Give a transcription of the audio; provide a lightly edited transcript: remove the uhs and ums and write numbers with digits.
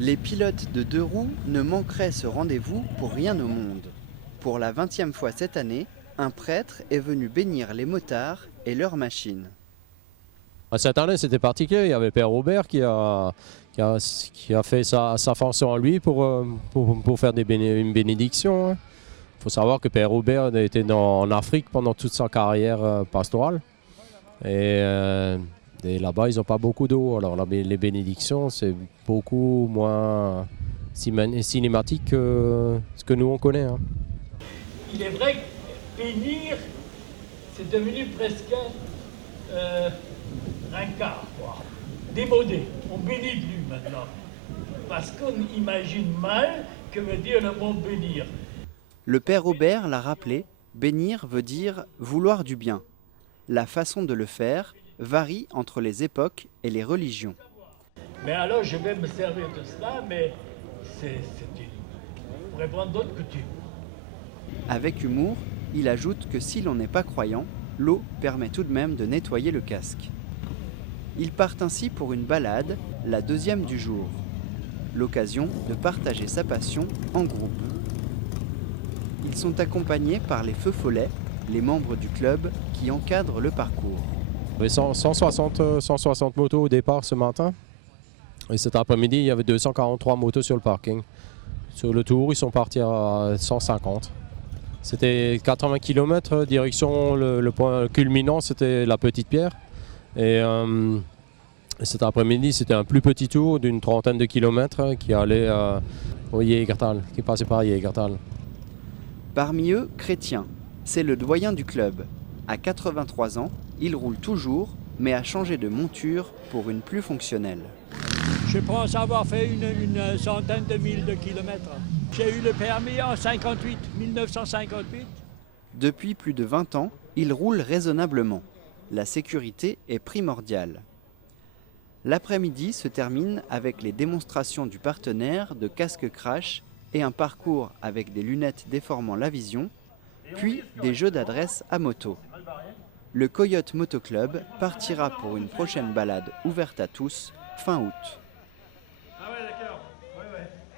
Les pilotes de deux roues ne manqueraient ce rendez-vous pour rien au monde. Pour la 20e fois cette année, un prêtre est venu bénir les motards et leurs machines. Cette année, c'était particulier. Il y avait le Père Robert qui a fait sa fonction à lui pour faire une bénédiction. Il faut savoir que Père Robert était en Afrique pendant toute sa carrière pastorale. Et là-bas, ils n'ont pas beaucoup d'eau. Alors les bénédictions, c'est beaucoup moins cinématique que ce que nous, on connaît. Il est vrai que bénir, c'est devenu presque rincard, quoi. Démodé. On bénit plus maintenant. Parce qu'on imagine mal que veut dire le mot bénir. Le Père Robert l'a rappelé, bénir veut dire vouloir du bien. La façon de le faire varie entre les époques et les religions. Mais alors je vais me servir de cela, mais on pourrait prendre d'autres coutumes. Avec humour, il ajoute que si l'on n'est pas croyant, l'eau permet tout de même de nettoyer le casque. Ils partent ainsi pour une balade, la deuxième du jour. L'occasion de partager sa passion en groupe. Ils sont accompagnés par les feux follets, les membres du club qui encadrent le parcours. Il y avait 160 motos au départ ce matin. Et cet après-midi, il y avait 243 motos sur le parking. Sur le tour, ils sont partis à 150. C'était 80 km, direction le point culminant, c'était la Petite Pierre. Et cet après-midi, c'était un plus petit tour d'une trentaine de kilomètres qui allait au Jägertal, qui passait par Jägertal. Parmi eux, Chrétien, c'est le doyen du club. À 83 ans, il roule toujours, mais a changé de monture pour une plus fonctionnelle. Je pense avoir fait une centaine de milles de kilomètres. J'ai eu le permis en 1958. Depuis plus de 20 ans, il roule raisonnablement. La sécurité est primordiale. L'après-midi se termine avec les démonstrations du partenaire de casque crash et un parcours avec des lunettes déformant la vision, puis des jeux d'adresse à moto. Le Coyote Moto Club partira pour une prochaine balade ouverte à tous fin août.